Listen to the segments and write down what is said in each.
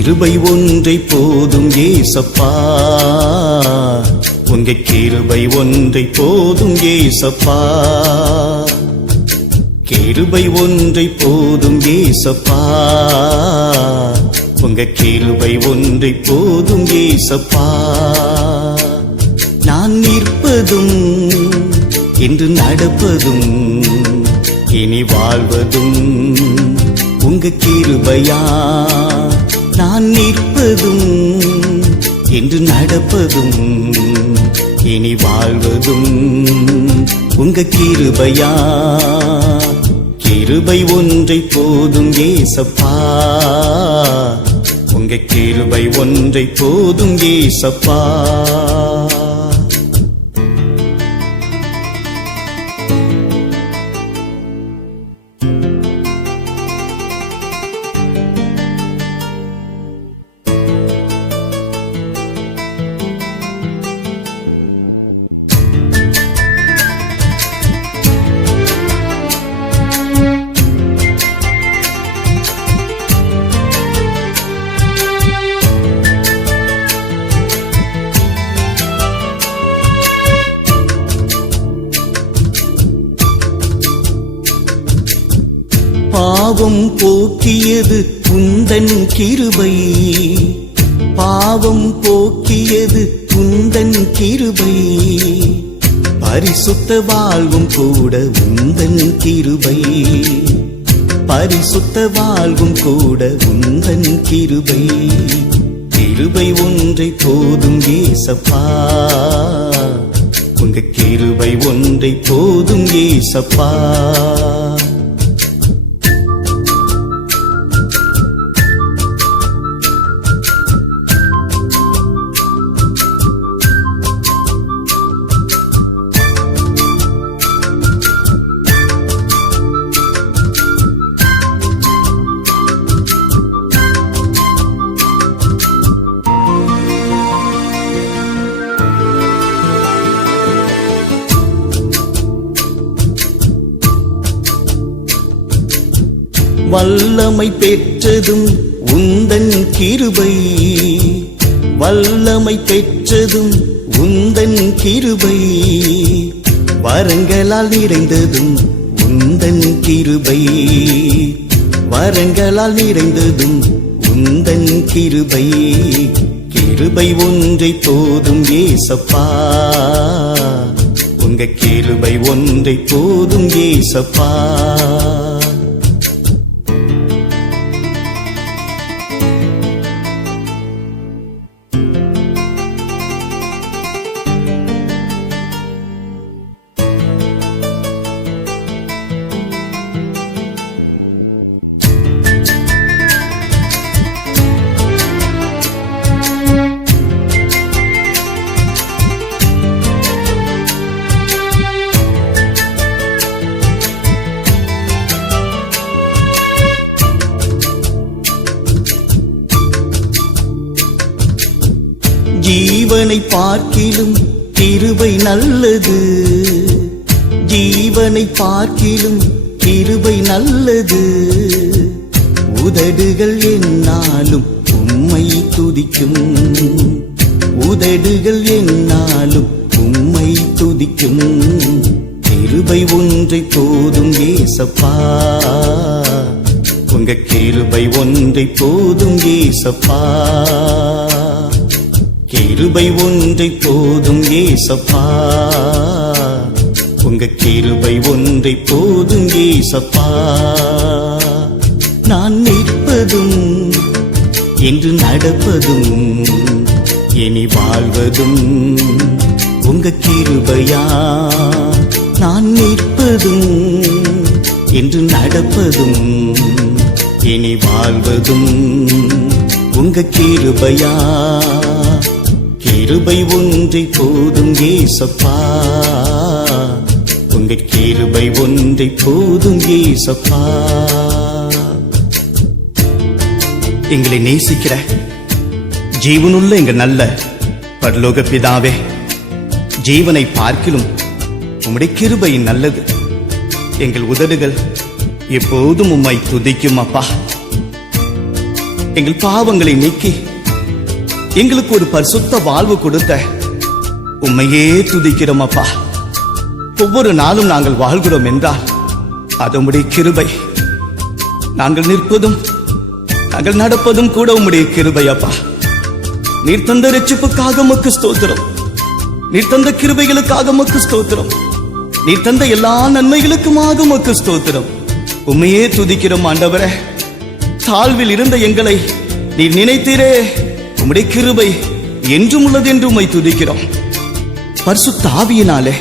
கிருபை ஒன்றை போதும் ஏசப்பா, உங்க கிருபை ஒன்றை போதும் ஏசப்பா, கிருபை ஒன்றை போதும் ஏசப்பா, உங்க கிருபை ஒன்றை போதும் ஏசப்பா. நான் நிற்பதும் என்று நடப்பதும் இனி வாழ்வதும் உங்க கிருபையா. நான் நிற்பதும் என்று நடப்பதும் இனி வாழ்வதும் உங்க கிருபையா. கிருபை ஒன்றை போதும் ஏசப்பா, உங்க கிருபை ஒன்றை போதும் ஏசப்பா. பாவம் போக்கியது உந்தன் கிருபை, பாவம் போக்கியது உந்தன் கிருபை, பரிசுத்த வாழ்வும் கூட உந்தன் கிருபை, பரிசுத்த வாழ்வும் கூட உந்தன் கிருபை. கிருபை ஒன்றை போதும் ஏசப்பா, உங்க கிருபை ஒன்றை போதும் ஏசப்பா. வல்லமை பெற்றதும் உந்தன் கிருபை, வல்லமை பெற்றதும் உந்தன் கிருபை, வரங்களால் நிறைந்ததும் உந்தன் கிருபை, வரங்களால் நிறைந்ததும் உந்தன் கிருபை. கிருபை ஒன்றை போதும் ஏசப்பா, உங்க கிருபை ஒன்றை போதும் ஏசப்பா. ஜீவனை பார்க்கிலும் கிருபை நல்லது, ஜீவனை பார்க்கிலும் கிருபை நல்லது, உதடுகள் என்னாலும் உம்மை துதிக்கும், உதடுகள் என்னாலும் உம்மை துதிக்கும். கிருபை ஒன்றை போதும் ஏசப்பா, உங்க கிருபை ஒன்றை போதும் ஏசப்பா, கிருபை ஒன்றை போதும் ஏசப்பா, உங்க கிருபை ஒன்றை போதும் ஏசப்பா. நான் நிற்பதும் என்று நடப்பதும் இனி வாழ்வதும் உங்க கிருபையா. நான் நிற்பதும் என்று நடப்பதும் இனி வாழ்வதும் உங்க கிருபையா. கிருபை ஒன்றை போதும் ஏசப்பா, உங்க கிருபை ஒன்றை போதும் ஏசப்பா. எங்களை நேசிக்கிற ஜீவனுள்ள எங்க நல்ல பரலோக பிதாவே, ஜீவனை பார்க்கிலும் உம்முடைய கிருபை நல்லது. எங்கள் உதடுகள் எப்போதும் உம்மை துதிக்கும் அப்பா. எங்கள் பாவங்களை நீக்கி எங்களுக்கு ஒரு பரிசுத்த வாழ்வு கொடுத்த உம்மையே துதிக்கிறோம் அப்பா. ஒவ்வொரு நாளும் நாங்கள் வாழ்கிறோம் என்றால் அது உம்முடைய கிருபை. நாங்கள் நிற்பதும் நாங்கள் நடப்பதும் கூட உம்முடைய கிருபை அப்பா. நீர் தந்த ரட்சிப்புக்காக உமக்கு ஸ்தோத்திரம். நீர் தந்த கிருபைகளுக்காக உமக்கு ஸ்தோத்திரம். நீர் தந்த எல்லா நன்மைகளுக்குமாக உமக்கு ஸ்தோத்திரம். உம்மையே துதிக்கிறோம் ஆண்டவரே. தாழ்வில் இருந்த எங்களை நீர் நினைத்தீரே. உம்முடைய கிருபை என்றும் உள்ளது என்று உம்மை துதிக்கிறோம். பரிசுத்த ஆவியினாலே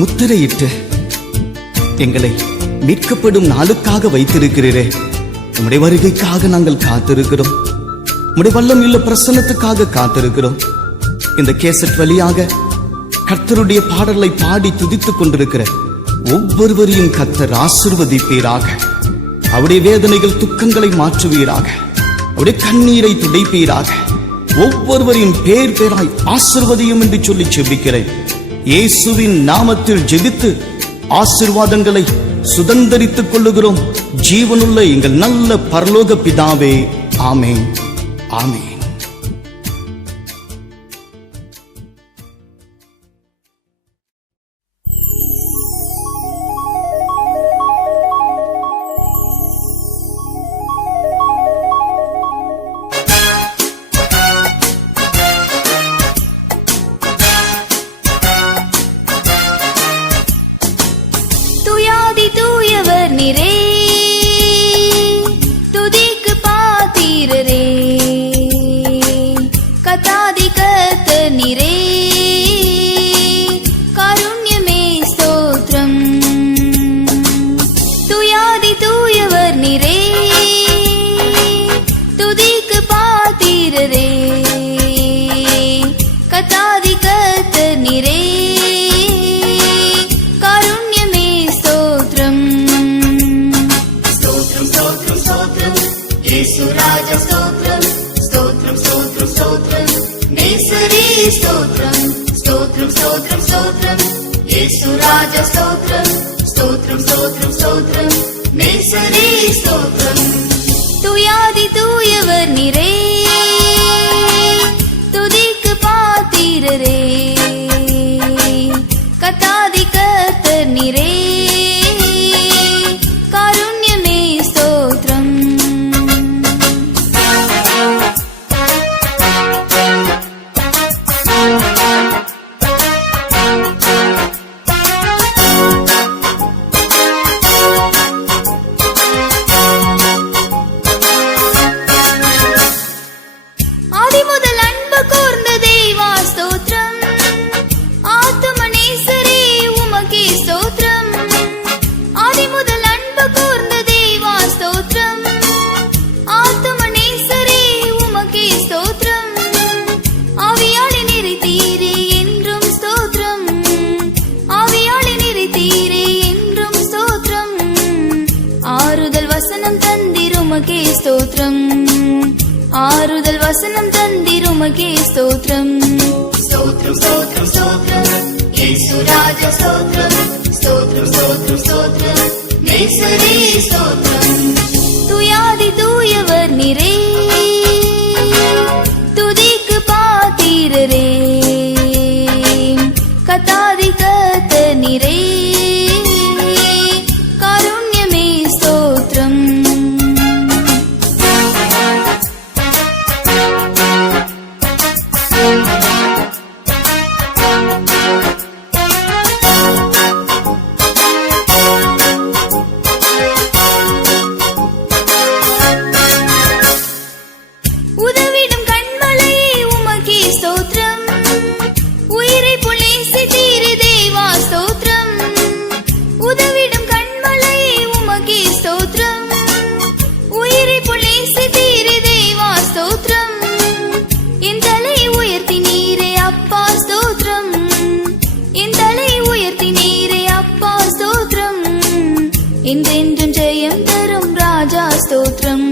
முத்திரையிட்டு எங்களை மீட்கப்படும் நாளுக்காக வைத்திருக்கிறீரே. உம்முடைய வருகைக்காக நாங்கள் காத்திருக்கிறோம். உம்முடைய வல்லம் உள்ள பிரசன்னத்துக்காக காத்திருக்கிறோம். இந்த கேசட் வழியாக கர்த்தருடைய பாடலை பாடி துதித்துக் கொண்டிருக்கிற ஒவ்வொருவரையும் கர்த்தர் ஆசீர்வதிப்பீராக. அவருடைய வேதனைகள் துக்கங்களை மாற்றுவீராக. அவருடைய கண்ணீரை துடைப்பீராக. ஒவ்வொருவரையும் பேர் பேராய் ஆசீர்வதியும் என்று சொல்லி ஜெபிக்கிறேன். இயேசுவின் நாமத்தில் ஜெபித்து ஆசீர்வாதங்களை சுதந்தரித்துக் கொள்ளுகிறோம். ஜீவனுள்ள எங்கள் நல்ல பரலோக பிதாவே, ஆமென், ஆமென். துயாதி தூயவர் நிறை துதிக்கு பாத்திரரே கத்தாதி கர்த்தர் நிறை காருண்யமே ஸ்தோத்திரம். ஆறுதல் வசனம் தந்திருமகே ஸ்தோத்திரம். ஸ்தோத்திரம் ஸ்தோத்திரம் ஸ்தோத்திரம் இயேசு ராஜா ஸ்தோத்திரம். ஸ்தோத்திரம் ஸ்தோத்திரம் ஸ்தோத்திரம் நேசரே ஸ்தோத்திரம். துயாதி தூயவர் நிறை துதிக்கு பாத்திரரே கத்தாதி கர்த்தர் நிறை காருண்யமே ஸ்தோத்திரம். என்றென்றும் ஜெயம் தரும் ராஜா ஸ்தோத்திரம்.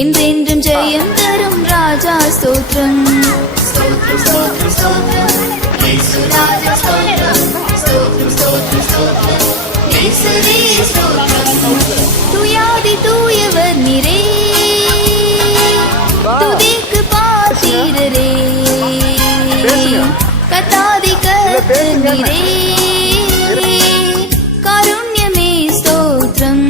என்றென்றும் ஜெயம் தரும் ராஜா ஸ்தோத்திரம். ஸ்தோத்திரம் ஸ்தோத்திரம் ஸ்தோத்திரம் இயேசு ராஜா ஸ்தோத்திரம். ஸ்தோத்திரம் ஸ்தோத்திரம் ஸ்தோத்திரம் நேசரே ஸ்தோத்திரம். துயாதி தூயவர் நிறை கத்தாதி கர்த்தரே காருண்யமே ஸ்தோத்திரம்.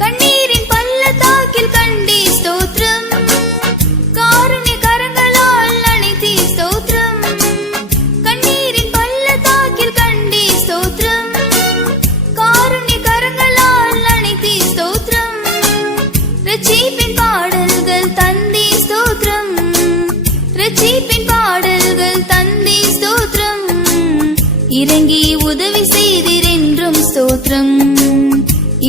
கண்ணீரின் பள்ளத்தாக்கில் கண்டீ ஸ்தோத்திரம், காருண்ய கரங்களால் அணைத்தீ ஸ்தோத்திரம். கண்ணீரின் பள்ளத்தாக்கில் கண்டீ ஸ்தோத்திரம், காருண்ய கரங்களால் அணைத்தீ ஸ்தோத்திரம். ரட்சிப்பின் பாடல்கள் தந்தீ ஸ்தோத்திரம், ரட்சிப்பின் பாடல்கள் தந்தீ ஸ்தோத்திரம். இறங்கி உதவி செய்தீரென்றும் ஸ்தோத்திரம்,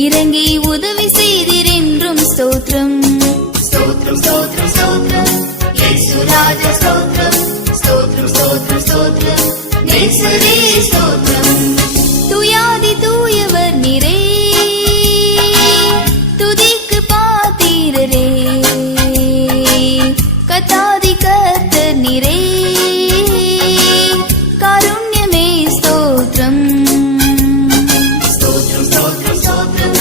இறங்கி உதவி செய்தீரென்றும் ஸ்தோத்திரம். ஸ்தோத்திரம் ஸ்தோத்திரம் ஸ்தோத்திரம் இயேசு ராஜா ஸ்தோத்திரம், ஸ்தோத்திரம் ஸ்தோத்திரம் ஸ்தோத்திரம் நேசரே ஸ்தோத்திரம். துயாதி தூயவர் நீரே, துதிக்கு பாத்திரரே, கத்தாதி கர்த்தர் நீரே காருண்யமே ஸ்தோத்திரம். ஸ்தோத்திரம் ஸ்தோத்திரம் ஸ்தோத்திரம்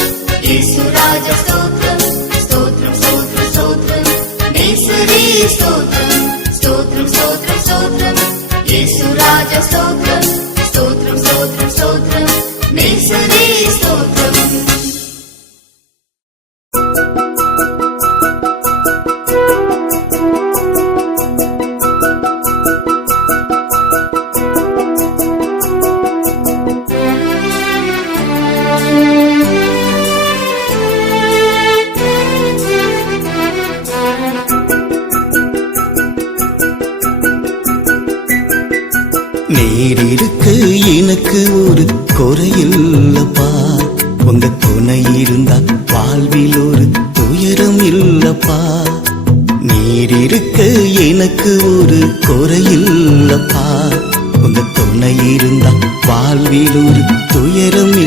இயேசு ராஜா ஸ்தோத்திரம், ஸ்தோத்திரம் ஸ்தோத்திரம் ஸ்தோத்திரம் நேசரே ஸ்தோத்திரம். ஸ்தோத்திரம் ஸ்தோத்திரம் ஸ்தோத்திரம் இயேசு ராஜா ஸ்தோத்திரம், ஸ்தோத்திரம் ஸ்தோத்திரம் ஸ்தோத்திரம் நேசரே ஸ்தோத்திரம். நீர் இருக்கு எனக்கு ஒரு குறையில்லப்பா, உங்க துணை இருந்தா வாழ்வில் ஒரு துயரம் இல்லப்பா. நீர் இருக்கு எனக்கு ஒரு குறையில்லப்பா, உங்க துணை இருந்தா வாழ்வில் ஒரு துயரம்